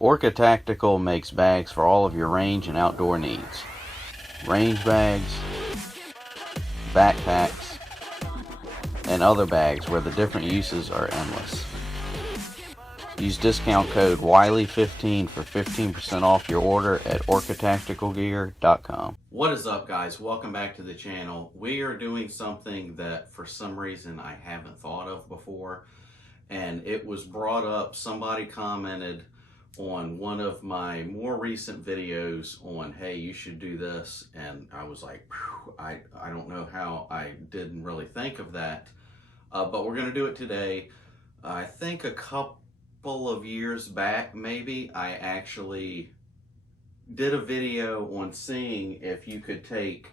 Orca Tactical makes bags for all of your range and outdoor needs. Range bags, backpacks, and other bags where the different uses are endless. Use discount code Wiley15 for 15% off your order at orcatacticalgear.com. What is up, guys? Welcome back to the channel. We are doing something that for some reason I haven't thought of before, and it was brought up. Somebody commented on one of my more recent videos on, hey, you should do this, and I was like, I don't know how I didn't really think of that, but we're going to do it today. I think a couple of years back, maybe, I actually did a video on seeing if you could take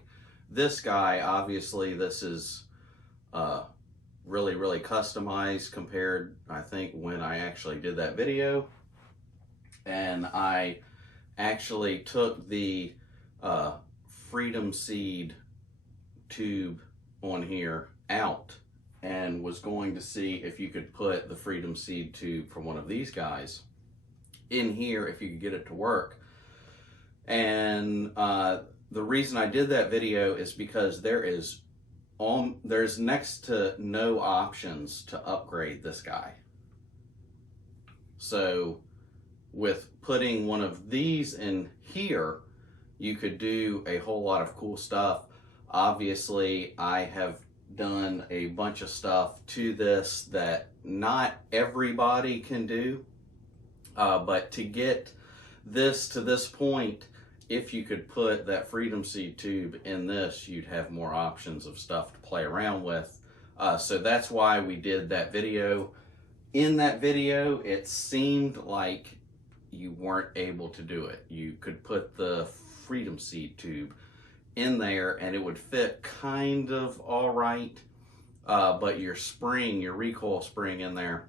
this guy. Obviously, this is really customized compared, I think, when I actually did that video. And I actually took the Freedom Seed tube on here out and was going to see if you could put the Freedom Seed tube from one of these guys in here, if you could get it to work. And the reason I did that video is because there's next to no options to upgrade this guy. So with putting one of these in here, you could do a whole lot of cool stuff. Obviously, I have done a bunch of stuff to this that not everybody can do, but to get this to this point, if you could put that Freedom Seed tube in this, you'd have more options of stuff to play around with. So that's why we did that video. In that video, it seemed like you weren't able to do it. You could put the Freedom Seed tube in there and it would fit kind of all right, but your spring, your recoil spring in there,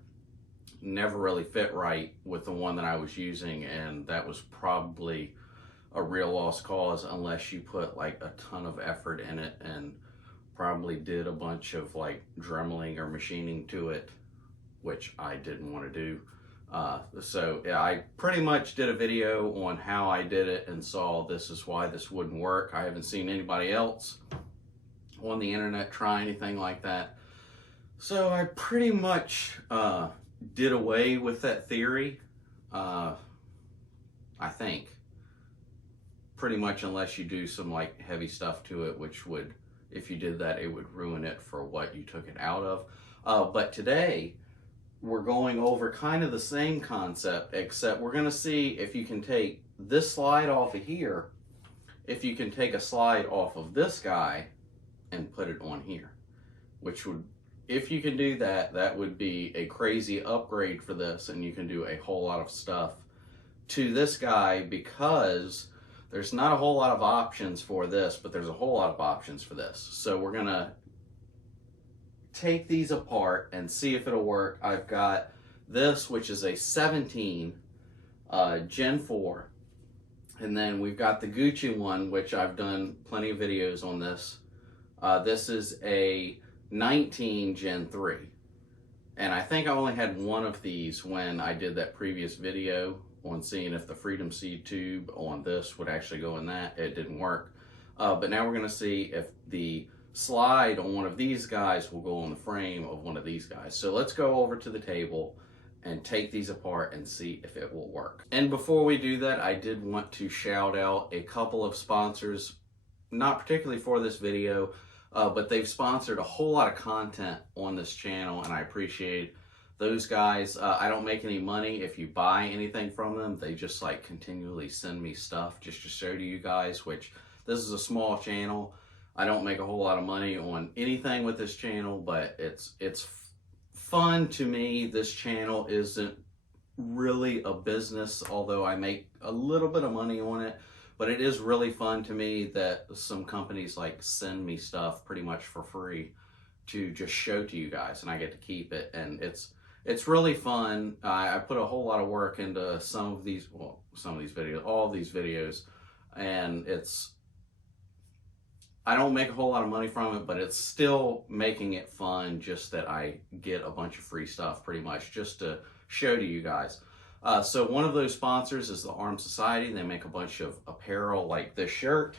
never really fit right with the one that I was using, and that was probably a real lost cause unless you put like a ton of effort in it and probably did a bunch of like dremeling or machining to it, which I didn't want to do. So yeah, I pretty much did a video on how I did it and saw this is why this wouldn't work. I haven't seen anybody else on the internet try anything like that. So I pretty much did away with that theory, I think. Pretty much, unless you do some like heavy stuff to it, which would, if you did that, it would ruin it for what you took it out of. But today, we're going over kind of the same concept, except we're going to see if you can take this slide off of here, if you can take a slide off of this guy and put it on here, which would, if you can do that, that would be a crazy upgrade for this, and you can do a whole lot of stuff to this guy, because there's not a whole lot of options for this, but there's a whole lot of options for this. So we're going to take these apart and see if it'll work. I've got this, which is a 17 Gen 4, and then we've got the Gucci one, which I've done plenty of videos on this. This is a 19 Gen 3, and I think I only had one of these when I did that previous video on seeing if the Freedom Seed tube on this would actually go in that. It didn't work, but now we're going to see if the slide on one of these guys will go on the frame of one of these guys. So let's go over to the table and take these apart and see if it will work. And before we do that, I did want to shout out a couple of sponsors, not particularly for this video, but they've sponsored a whole lot of content on this channel, and I appreciate those guys. I don't make any money if you buy anything from them. They just like continually send me stuff just to show to you guys, which this is a small channel. I don't make a whole lot of money on anything with this channel, but it's fun to me. This channel isn't really a business, although I make a little bit of money on it, but it is really fun to me that some companies like send me stuff pretty much for free to just show to you guys, and I get to keep it, and it's really fun. I put a whole lot of work into some of these videos, all these videos, and I don't make a whole lot of money from it, but it's still making it fun, just that I get a bunch of free stuff pretty much just to show to you guys. So one of those sponsors is the Armed Society. They make a bunch of apparel like this shirt.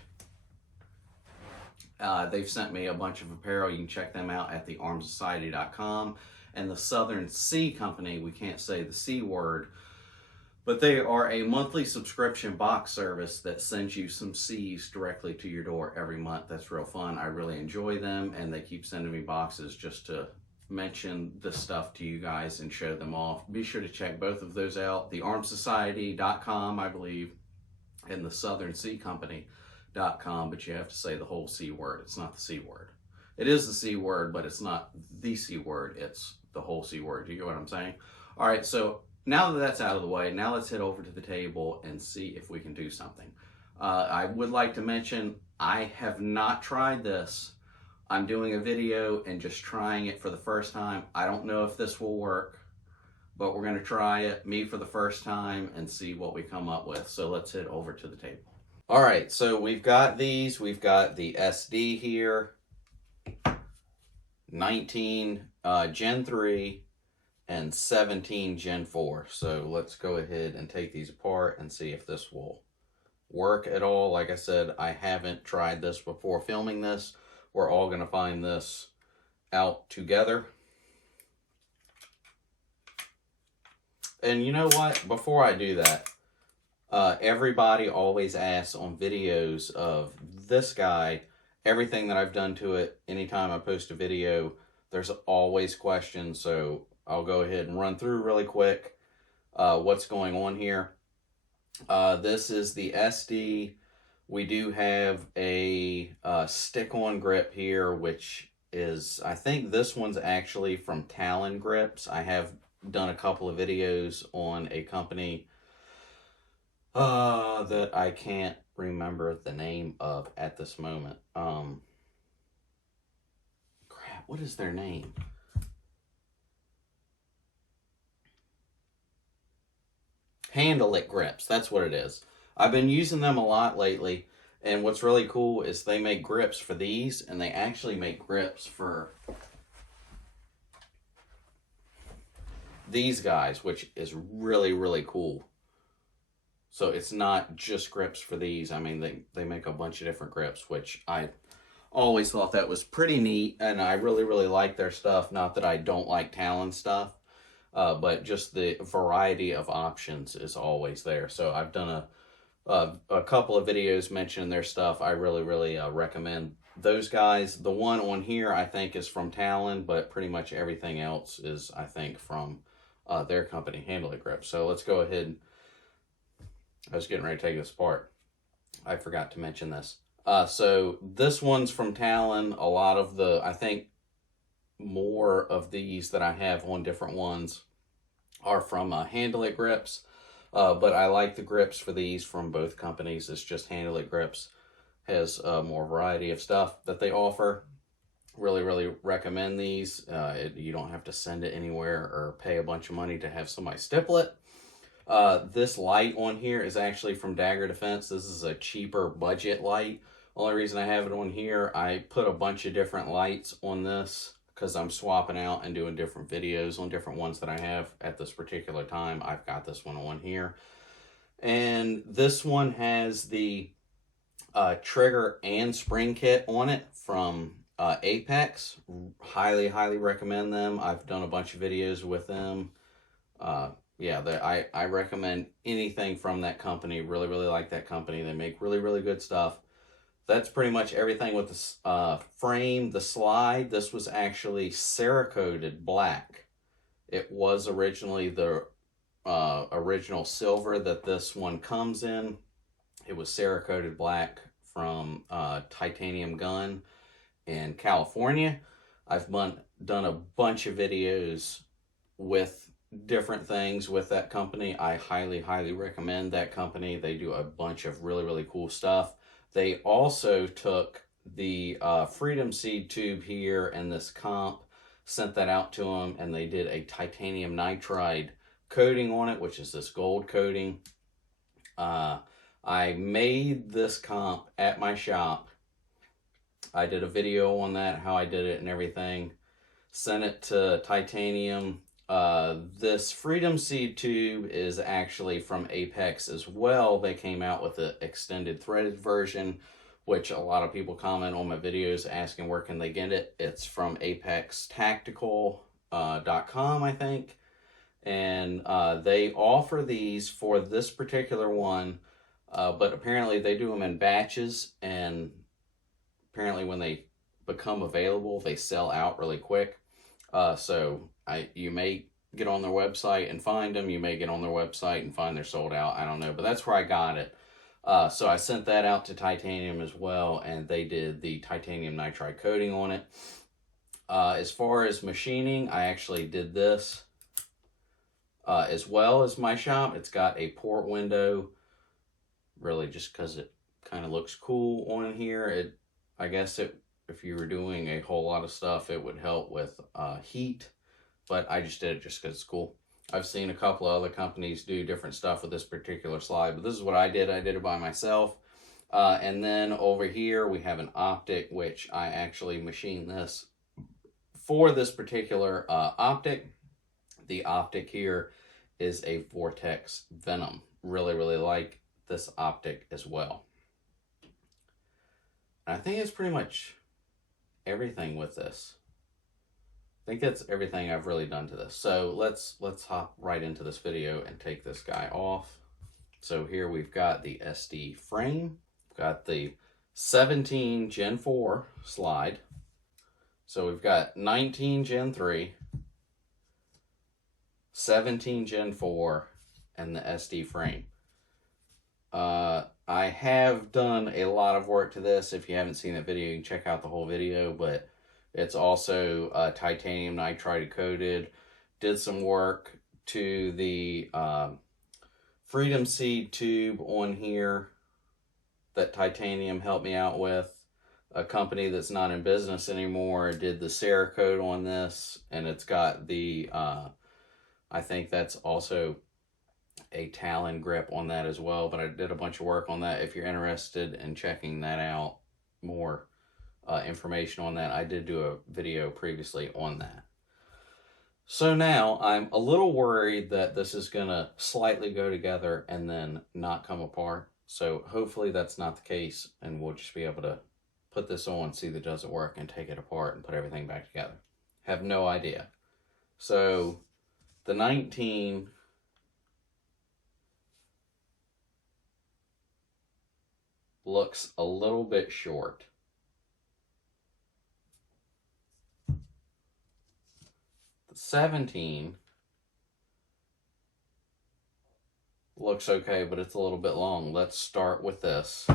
They've sent me a bunch of apparel. You can check them out at thearmedsociety.com. And the Southern Sea Company, we can't say the C word, but they are a monthly subscription box service that sends you some C's directly to your door every month. That's real fun. I really enjoy them, and they keep sending me boxes just to mention this stuff to you guys and show them off. Be sure to check both of those out. thearmedsociety.com, I believe, and the Southern Sea Company.com, but you have to say the whole C word. It's not the C word. It is the C word, but it's not the C word. It's the whole C word. Do you get what I'm saying? All right, so now that that's out of the way, now let's head over to the table and see if we can do something. I would like to mention, I have not tried this. I'm doing a video and just trying it for the first time. I don't know if this will work, but we're gonna try it, me for the first time, and see what we come up with. So let's head over to the table. All right, so we've got these. We've got the SD here, 19 Gen 3 and 17 Gen 4. So let's go ahead and take these apart and see if this will work at all. Like I said, I haven't tried this before filming this. We're all going to find this out together. And you know what? Before I do that, everybody always asks on videos of this guy, everything that I've done to it. Anytime I post a video, there's always questions. So I'll go ahead and run through really quick what's going on here. This is the SD. We do have a stick-on grip here, which is, I think this one's actually from Talon Grips. I have done a couple of videos on a company that I can't remember the name of at this moment. Crap, what is their name? Handle It Grips, that's what it is. I've been using them a lot lately, and what's really cool is they make grips for these, and they actually make grips for these guys, which is really, really cool. So it's not just grips for these. I mean, they make a bunch of different grips, which I always thought that was pretty neat, and I really, really like their stuff. Not that I don't like Talon stuff, but just the variety of options is always there. So I've done a couple of videos mentioning their stuff. I really, really recommend those guys. The one on here I think is from Talon, but pretty much everything else is, I think, from their company, Handle It Grip. So let's go ahead. I was getting ready to take this apart. I forgot to mention this. So this one's from Talon. A lot of the, I think more of these that I have on different ones are from Handle It Grips. But I like the grips for these from both companies. It's just Handle It Grips has more variety of stuff that they offer. Really, really recommend these. You don't have to send it anywhere or pay a bunch of money to have somebody stipple it. This light on here is actually from Dagger Defense. This is a cheaper budget light. Only reason I have it on here, I put a bunch of different lights on this because I'm swapping out and doing different videos on different ones that I have at this particular time. I've got this one on here. And this one has the trigger and spring kit on it from Apex. Highly, highly recommend them. I've done a bunch of videos with them. Yeah, I recommend anything from that company. Really, really like that company. They make really, really good stuff. That's pretty much everything with the frame. The slide, this was actually Cerakoted black. It was originally the original silver that this one comes in. It was Cerakoted black from Titanium Gun in California. I've done a bunch of videos with different things with that company. I highly, highly recommend that company. They do a bunch of really, really cool stuff. They also took the Freedom Seed tube here and this comp, sent that out to them, and they did a titanium nitride coating on it, which is this gold coating. I made this comp at my shop. I did a video on that, how I did it and everything. Sent it to Titanium. This Freedom Seed tube is actually from Apex as well. They came out with an extended threaded version, which a lot of people comment on my videos asking where can they get it. It's from apextactical.com, I think. And they offer these for this particular one, but apparently they do them in batches, and apparently when they become available, they sell out really quick. So you may get on their website and find them. You may get on their website and find they're sold out. I don't know, but that's where I got it. So I sent that out to Titanium as well, and they did the titanium nitride coating on it. As far as machining, I actually did this as well as my shop. It's got a port window, really just because it kind of looks cool on here. I guess if you were doing a whole lot of stuff, it would help with heat, but I just did it just because it's cool. I've seen a couple of other companies do different stuff with this particular slide, but this is what I did. I did it by myself. And then over here, we have an optic, which I actually machined this for this particular optic. The optic here is a Vortex Venom. Really, really like this optic as well. And I think it's pretty much everything with this. I think that's everything I've really done to this. So let's hop right into this video and take this guy off. So here we've got the SD frame, we've got the 17 Gen 4 slide. So we've got 19 Gen 3, 17 Gen 4, and the SD frame. I have done a lot of work to this. If you haven't seen that video, you can check out the whole video, but it's also titanium nitride coated. Did some work to the Freedom Seed tube on here that Titanium helped me out with. A company that's not in business anymore did the Cerakote on this, and it's got the, I think that's also a Talon grip on that as well, but I did a bunch of work on that. If you're interested in checking that out, more information on that, I did do a video previously on that. So now I'm a little worried that this is gonna slightly go together and then not come apart. So hopefully that's not the case, and we'll just be able to put this on, see that it doesn't work, and take it apart and put everything back together. Have no idea. So the 19 looks a little bit short. The 17 looks okay, but it's a little bit long. Let's start with this.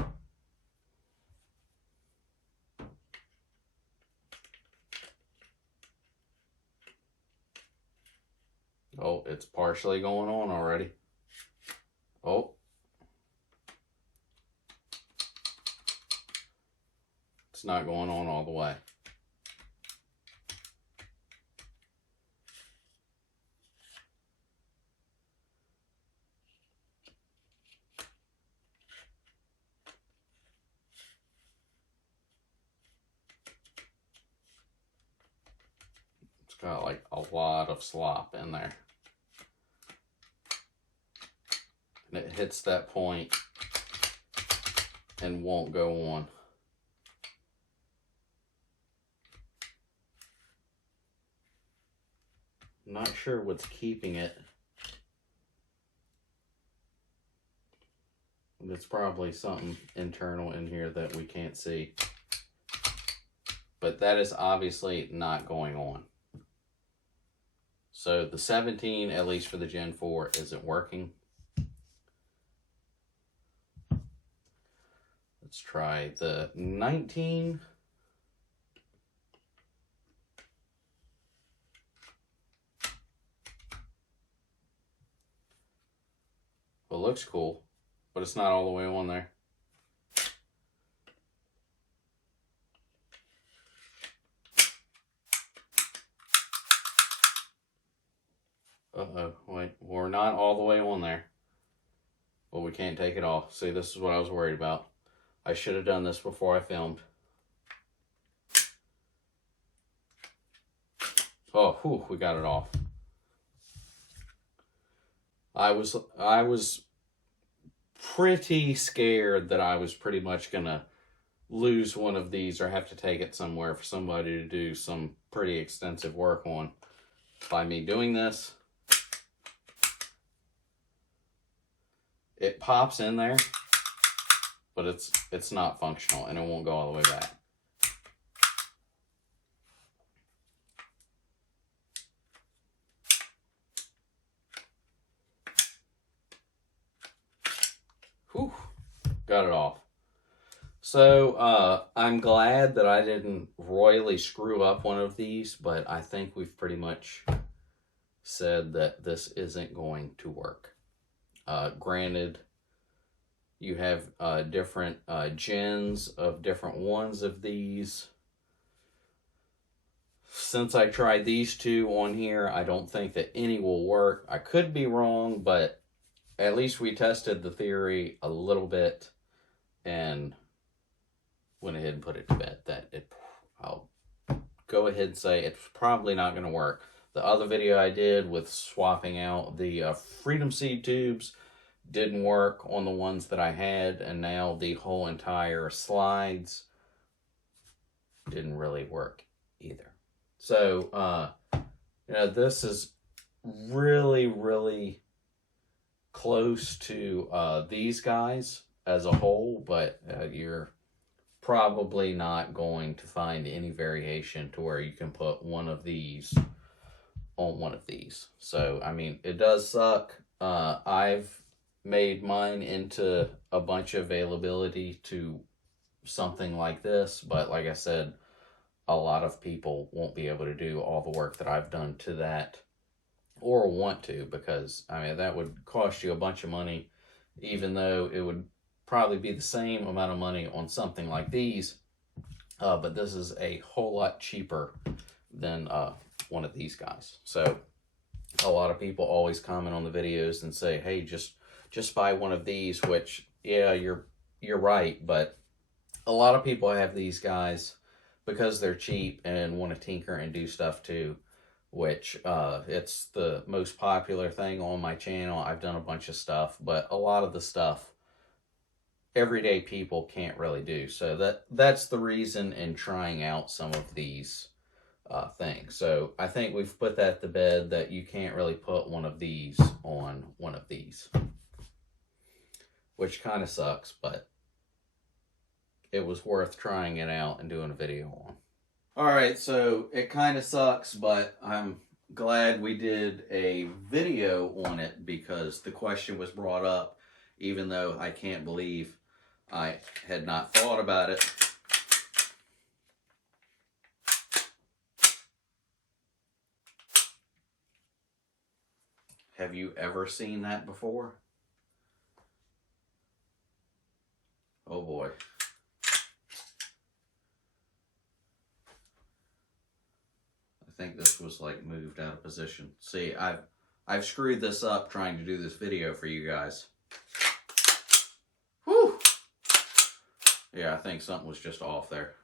Oh, it's partially going on already. Oh. It's not going on all the way. It's got like a lot of slop in there. And it hits that point and won't go on. I'm not sure what's keeping it. It's probably something internal in here that we can't see. But that is obviously not going on. So the 17, at least for the Gen 4, isn't working. Let's try the 19. Well, it looks cool, but it's not all the way on there. Uh-oh, wait, we're not all the way on there. Well, we can't take it off. See, this is what I was worried about. I should have done this before I filmed. Oh, whew, we got it off. I was pretty scared that I was pretty much gonna lose one of these or have to take it somewhere for somebody to do some pretty extensive work on. By me doing this, it pops in there, but it's not functional and it won't go all the way back. Whew, got it off. So I'm glad that I didn't royally screw up one of these, but I think we've pretty much said that this isn't going to work. Granted, you have different gens of different ones of these. Since I tried these two on here, I don't think that any will work. I could be wrong, but at least we tested the theory a little bit and went ahead and put it to bed. I'll go ahead and say it's probably not going to work. The other video I did with swapping out the Freedom Seed tubes didn't work on the ones that I had, and now the whole entire slides didn't really work either. So, this is really, really close to these guys as a whole, but you're probably not going to find any variation to where you can put one of these on one of these. So, I mean, it does suck. I've made mine into a bunch of availability to something like this, but like I said, a lot of people won't be able to do all the work that I've done to that or want to, because, I mean, that would cost you a bunch of money, even though it would probably be the same amount of money on something like these, but this is a whole lot cheaper than one of these guys. So a lot of people always comment on the videos and say, hey, just buy one of these, which, yeah, you're right, but a lot of people have these guys because they're cheap and want to tinker and do stuff too, which it's the most popular thing on my channel. I've done a bunch of stuff, but a lot of the stuff everyday people can't really do. So that's the reason in trying out some of these things. So I think we've put that to bed, that you can't really put one of these on one of these, which kind of sucks, but it was worth trying it out and doing a video on. All right, so it kind of sucks, but I'm glad we did a video on it because the question was brought up, even though I can't believe I had not thought about it. Have you ever seen that before? Oh boy. I think this was like moved out of position. See, I've screwed this up trying to do this video for you guys. Whew. Yeah, I think something was just off there.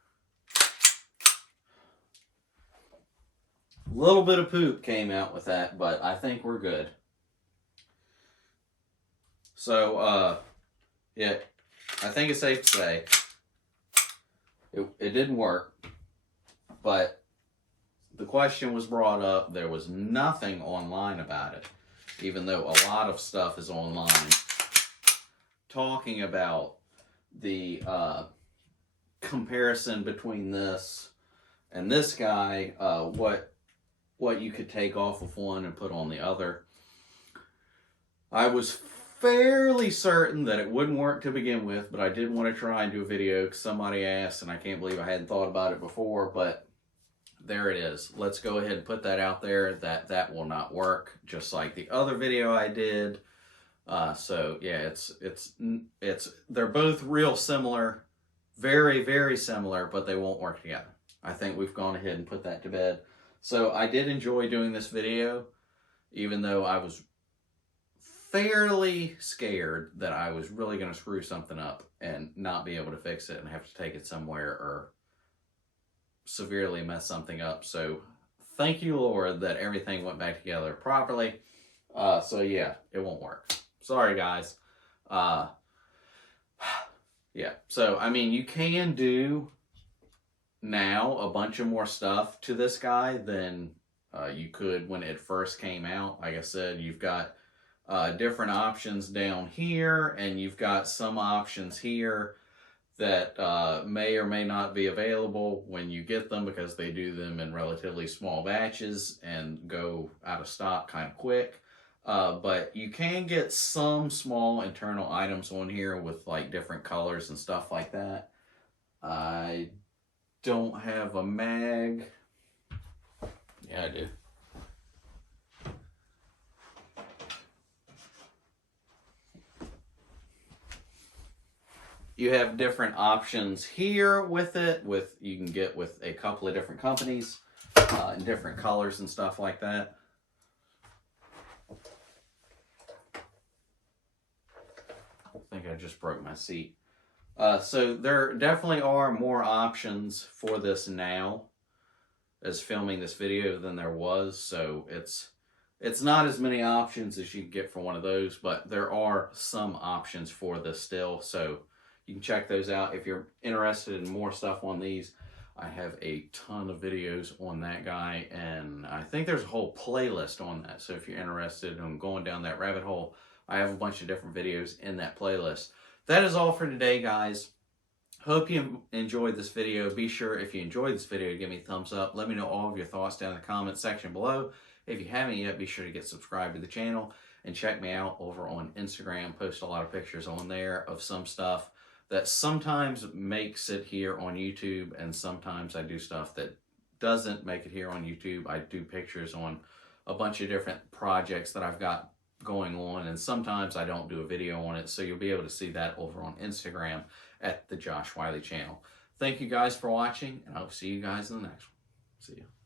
A little bit of poop came out with that, but I think we're good. So, yeah, I think it's safe to say it didn't work, but the question was brought up. There was nothing online about it, even though a lot of stuff is online talking about the comparison between this and this guy, what you could take off of one and put on the other. I was fairly certain that it wouldn't work to begin with, but I did want to try and do a video because somebody asked, and I can't believe I hadn't thought about it before, but there it is. Let's go ahead and put that out there, that will not work, just like the other video I did. So yeah, they're both real similar, very, very similar, but they won't work together. I think we've gone ahead and put that to bed. So I did enjoy doing this video, even though I was fairly scared that I was really going to screw something up and not be able to fix it and have to take it somewhere or severely mess something up. So thank you, Lord, that everything went back together properly. So yeah, it won't work. Sorry guys. Yeah, so I mean, you can do now a bunch of more stuff to this guy than you could when it first came out. Like I said, you've got different options down here, and you've got some options here that may or may not be available when you get them, because they do them in relatively small batches and go out of stock kind of quick. But you can get some small internal items on here with like different colors and stuff like that. I don't have a mag. Yeah, I do. You have different options here with it. You can get with a couple of different companies in different colors and stuff like that. I think I just broke my seat. So there definitely are more options for this now as filming this video than there was. So it's not as many options as you can get for one of those, but there are some options for this still. So you can check those out. If you're interested in more stuff on these, I have a ton of videos on that guy, and I think there's a whole playlist on that. So if you're interested in going down that rabbit hole, I have a bunch of different videos in that playlist. That is all for today, guys. Hope you enjoyed this video. Be sure, if you enjoyed this video, give me a thumbs up. Let me know all of your thoughts down in the comments section below. If you haven't yet, be sure to get subscribed to the channel and check me out over on Instagram. Post a lot of pictures on there of some stuff that sometimes makes it here on YouTube, and sometimes I do stuff that doesn't make it here on YouTube. I do pictures on a bunch of different projects that I've got going on, and sometimes I don't do a video on it, so you'll be able to see that over on Instagram at the Josh Wiley channel. Thank you guys for watching, and I'll see you guys in the next one. See ya.